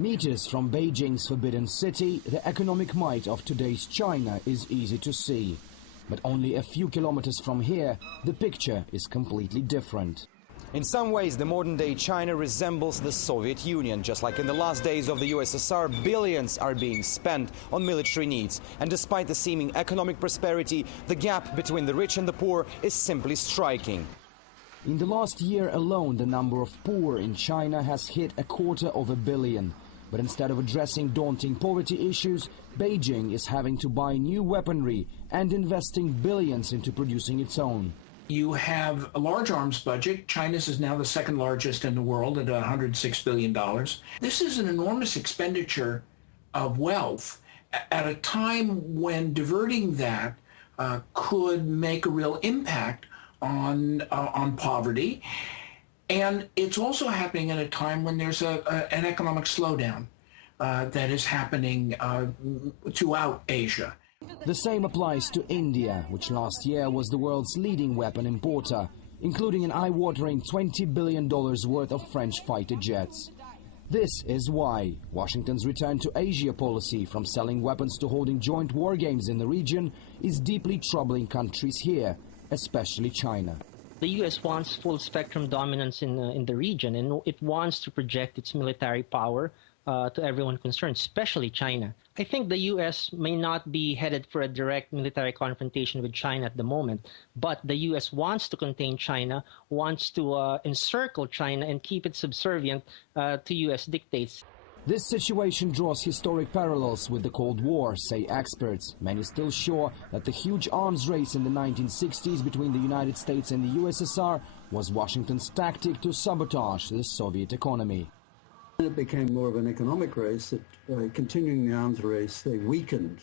Meters from Beijing's Forbidden City, the economic might of today's China is easy to see. But only a few kilometers from here, the picture is completely different. In some ways, the modern-day China resembles the Soviet Union. Just like in the last days of the USSR, billions are being spent on military needs. And despite the seeming economic prosperity, the gap between the rich and the poor is simply striking. In the last year alone, the number of poor in China has hit 250 million. But instead of addressing daunting poverty issues, Beijing is having to buy new weaponry and investing billions into producing its own. You have a large arms budget. China's is now the second largest in the world at $106 billion. This is an enormous expenditure of wealth at a time when diverting that could make a real impact on poverty. And it's also happening at a time when there's an economic slowdown that is happening throughout Asia. The same applies to India, which last year was the world's leading weapon importer, including an eye-watering $20 billion worth of French fighter jets. This is why Washington's return to Asia policy, from selling weapons to holding joint war games in the region, is deeply troubling countries here, especially China. The U.S. wants full-spectrum dominance in the region, and it wants to project its military power to everyone concerned, especially China. I think the U.S. may not be headed for a direct military confrontation with China at the moment, but the U.S. wants to contain China, wants to encircle China and keep it subservient to U.S. dictates. This situation draws historic parallels with the Cold War, say experts. Many still sure that the huge arms race in the 1960s between the United States and the USSR was Washington's tactic to sabotage the Soviet economy. It became more of an economic race. That by continuing the arms race, they weakened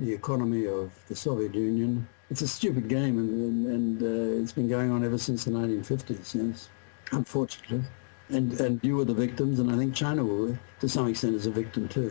the economy of the Soviet Union. It's a stupid game, and it's been going on ever since the 1950s, yes, unfortunately. And you were the victims, and I think China will, to some extent, is a victim too.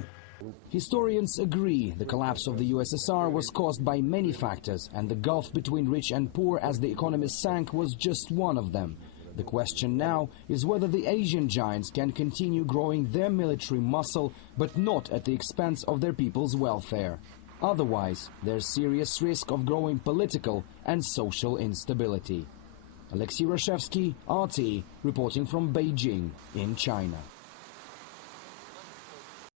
Historians agree the collapse of the USSR was caused by many factors, and the gulf between rich and poor as the economy sank was just one of them. The question now is whether the Asian giants can continue growing their military muscle, but not at the expense of their people's welfare. Otherwise, there's serious risk of growing political and social instability. Alexei Rashevsky, RT, reporting from Beijing in China.